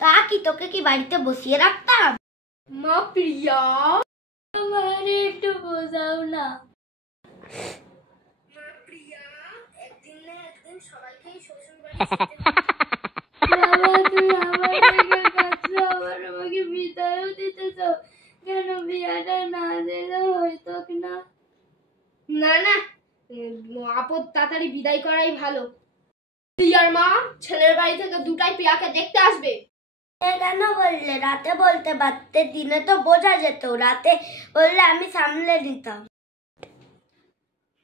তা কি তোকে কি বাড়িতে বসিয়ে রাখতাম? মা প্রিয়া, আমার একটু বোঝাও না। মা প্রিয়া, একদিন না একদিন সবাইকেই শ্বশুর বাড়ি বাবা তুই আমার থেকে কাছে আবার আমাকে বিদায়ও দিতে চাও কেন? বিয়াটা না দিলে হয়তো না। না না, আপদ তাড়াতাড়ি বিদায় করাই ভালো। প্রিয়ার মা ছেলের বাড়ি থেকে দুটাই প্রিয়াকে দেখতে আসবে। কেন বললে? রাতে বলতে পারতে, দিনে তো বোঝা যেত। রাতে বললে আমি সামলে দিতাম।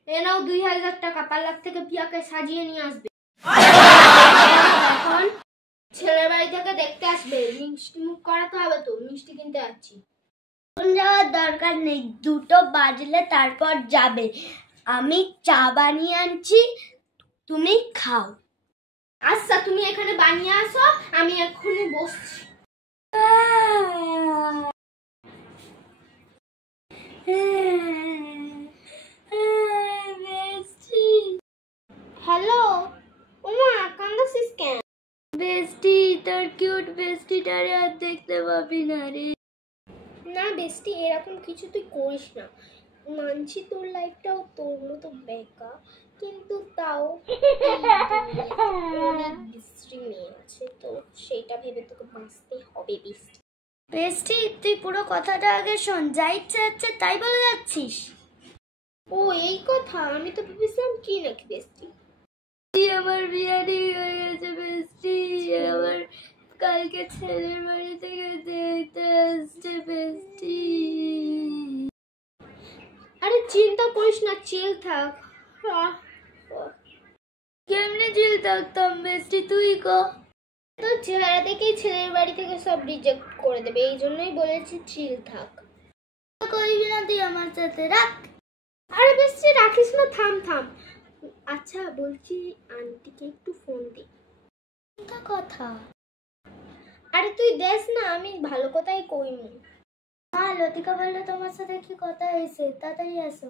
এ নাও 2000 টাকা, পার্লার থেকে প্রিয়াকে সাজিয়ে নিয়ে আসবে। এখন ছেলের বাড়ি থেকে দেখতে আসবে, মিষ্টি মুখ করাতে হবে তো, মিষ্টি কিনতে যাচ্ছি। এখন যাওয়ার দরকার নেই, 2টো বাজলে তারপর যাবে। আমি চা বানিয়ে আনছি, তুমি খাও। আচ্ছা তুমি এখানে বানিয়ে আসো, আমি এক্ষুনি বসছি। হ্যালো, ওমা কান্দাছিস কেন? বেস্টি, তোর কিউট বেস্টিটারে আর দেখতে পাবি না রে। না বেস্টি, এরকম কিছু তুই করিস না। মানছি তোর লাইফটাও তোর মতো বেকা, কিন্তু তাও অনেক বিশ্রী মেয়ে আছে, তো সেইটা ভেবে তোকে বাঁচতে হবে বেস্টি। বেস্টি তুই পুরো কথাটা আগে শোন, যা ইচ্ছে হচ্ছে তাই বলে যাচ্ছিস। ও এই কথা, আমি তো ভেবেছিলাম কি নাকি বেস্টি। আমার বিয়ারি হয়ে গেছে বেস্টি, আমার কালকে ছেলের বাড়ি থেকে দেখতে আসছে বেস্টি। আরে চিন্তা করিস না, চিল থাক। কেমনে চিল থাকতাম বেস্টি, তুই ক। তো চেহারা দেখেই ছেলের বাড়ি থেকে সব রিজেক্ট করে দেবে, এই জন্যই বলেছি চিল থাক। করবি না তুই আমার সাথে, রাখ। আরে বেস্টি রাখিস না, থাম থাম। আচ্ছা বলছি, আন্টিকে একটু ফোন দে। কথা আরে তুই দেখ না, আমি ভালো কথাই কইনি। হ্যাঁ, লতিকা বললো তোমার সাথে কি কথা হয়েছে, তাড়াতাড়ি আসো।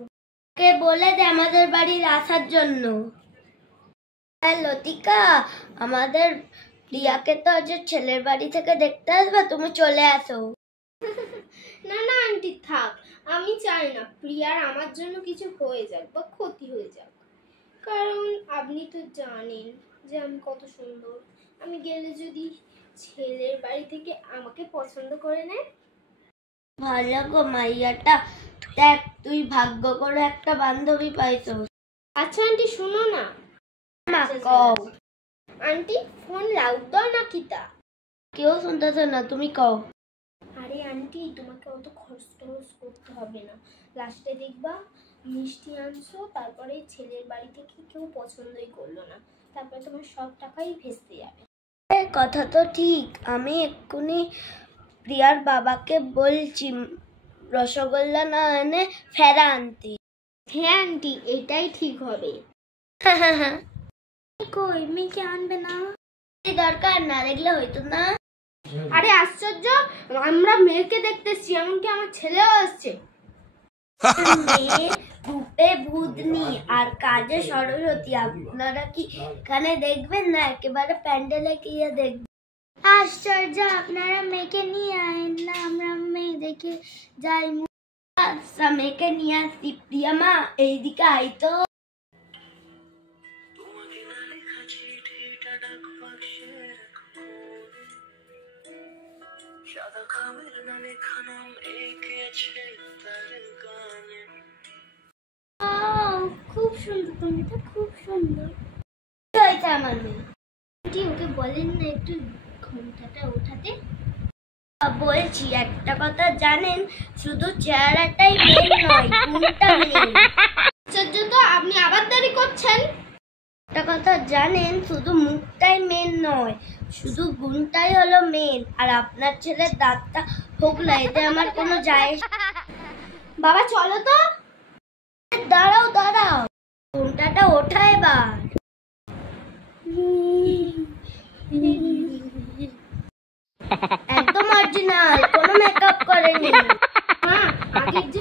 কে বলে দে আমাদের বাড়ির আসার জন্য। হ্যাঁ লতিকা, আমাদের প্রিয়াকে তো আজ ছেলের বাড়ি থেকে দেখতে আসবে, তুমি চলে আসো। না না আন্টি থাক, আমি চাই না প্রিয়ার আমার জন্য কিছু হয়ে যাক বা ক্ষতি হয়ে যাক, কারণ আপনি তো জানেন যে আমি কত সুন্দর। আমি গেলে যদি ছেলের বাড়ি থেকে আমাকে পছন্দ করে নেয়। ভালো গো মাইয়াটা, দেখ তুই ভাগ্য করে একটা বান্ধবী পাইছো। আচ্ছা আন্টি শুনো না। না কও। আন্টি ফোন লাউড দাও নাকি তা? কেউ শুনতেছে না, তুমি কও। আরে আন্টি তোমাকে অত খরচ টরচ করতে হবে না, লাস্টে দেখবা মিষ্টি আনছো, তারপরে ছেলের বাড়ি থেকে কেউ পছন্দই করলো না, তারপরে তোমার সব টাকাই ভেস্তে যাবে। কথা তো ঠিক, আমি এক্ষুনি প্রিয়ার বাবাকে বলছি রসগোল্লা না এনে ফেরা আনতে। হ্যাঁ আন্টি এটাই ঠিক হবে। কই মেয়েকে আনবে না? দরকার না দেখলে হইতো না। আরে আশ্চর্য, আমরা মেয়েকে দেখতেছি, এমনকি আমার ছেলেও আসছে। মেয়ে রূপে ভূতনি আর কাজে সরস্বতী, আপনারা কি এখানে দেখবেন না? একেবারে প্যান্ডেলে গিয়ে দেখবেন। আশ্চর্য, আপনারা মেয়েকে নিয়ে আইন না, আমরা মেয়ে দেখে যাই। আচ্ছা মেয়েকে নিয়ে আসি। প্রিয়া মা এইদিকে আই তো। খুব সুন্দর, কবিতা খুব সুন্দর হয়েছে আমার মেয়ে। ওকে বলেন না একটু ঘন্টাটা ওঠাতে। বলছি একটা কথা জানেন, শুধু চেহারাটাই মেন নয়, গুণটা মেন। আশ্চর্য তো, আপনি আবার দেরি করছেন। একটা কথা জানেন, শুধু মুখটাই মেন নয়, শুধু গুণটাই হলো মেন। আর আপনার ছেলের দাঁতটা হোক না, এতে আমার কোনো যায়। বাবা চলো তো। দাঁড়াও দাঁড়াও, ঘন্টাটা ওঠা এবার। একদম অরিজিনাল, কোনো মেকআপ করেনি। মা আগের যে